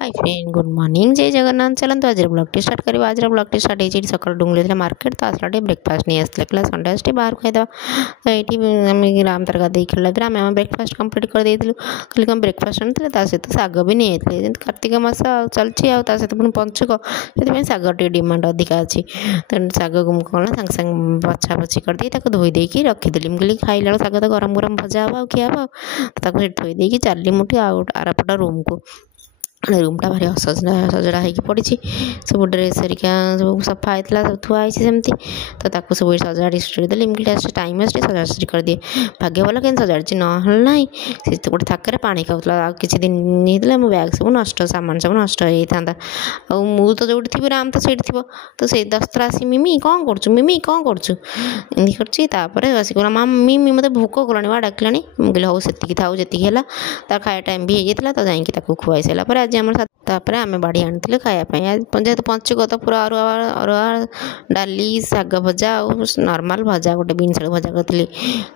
Hi friend good morning जय जगन्नाथ चलते आज ब्लॉग टी स्टार्ट करा आज ब्लॉग टी स्टार्ट होती सकाल डुंगली मार्केट तो आसला ब्रेकफास्ट नहीं आसला कहला संडे आज बाहर खाईदे तो ये राम तार गाधे खेला फिर आम ब्रेकफास्ट कम्प्लीट कर देलु खाली कम ब्रेकफास्ट आनी सहित शाग भी नहीं जाते कार्तिक मास चलती सहित पुणी पंचुक से शाग टे डिमांड अधिका अच्छी तो शाग को मुझे सागे सागे बछा बछी कर दी धोई देकी रखीदी मुझे खाइला शाग तो गरम गरम भजा हम खिया हम धोई देकी चली मुठी आरपट रूम को रूमटा भारी असजड़ा सजड़ा होगी पड़ी सब ड्रेस हरिका सब सफा होता सब थुआई सेमती तो सब सजाड़ी सुजाड़ी देली मुझे टाइम आस सजाड़ी कर दिए भाग्य भल कहीं सजाड़ी ना ना से गोटे थाकर पानी खाऊला किसी दिन होता मो बैग सब नष्ट सामान सब नष्ट होता मु तो जो थी राम तो सही थी तो से दस्तर आसी मिमी कौन करुँ मिमी कौन करुँ एमती कर आसिक मिमी मत भोक कलानी वा डाकिला मुझे हूँ से था जी है खाया टाइम भी होता तो जाकि खुआई सारापर आज आम आम बाड़ी आनी खायापी जेहतु पंचुक तो पूरा अरुआ अरुआ डाली शाग भजा और नॉर्मल भजा गोटे बीन्स भजा करी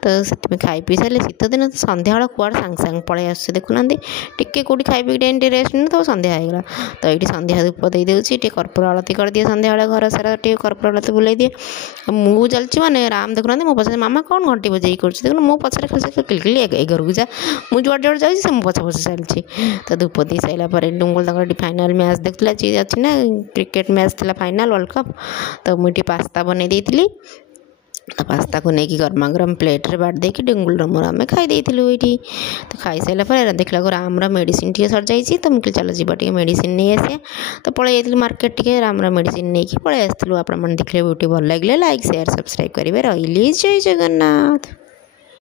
तो से खाई पी सारे शीत दिन तो सन्ध्या बेला कुआड़े सांगे सांगे पलि आस देखुना टिके कौटी खाई पी टाइम रेस्ट नहीं तो सन्ध्या होगा तो ये सन्ध्या धूप दे दूसरी कर्पूर आलती कर दिए सन्ध्या बेला घर सारा टे कर्पूर आलती बुलाई दिए मु चलती मैंने राम देखुना मो पचास मामा कौन घंटी बजे कर मो पचारे खाली किलकिली एगर को जा मुझे जुआड़ जुआड़ जाऊँगी मो पछा पछा चलती तो धूप दी सारापर डुंगल फाइनाल मैच देखला चीज अच्छी ना क्रिकेट मैच थी फाइनाल वर्ल्ड कप तो मुझे पास्ता बन दी तो पास्ता को लेकिन गरमा गरम प्लेट रे बाट देकी डुंगुल मोर आम खाई ये तो खाई सारापर देखला राम मेडिसिन टी सर जाइए तो मुझे चलो जीवा टे मेडिसिन नहीं आसिया तो पलि जाइए मार्केट टे राम मेडिसिन नहीं पलि आसलु आप देखले वीडियो भल लगे लाइक शेयर सब्सक्राइब करेंगे रही जय जगन्नाथ।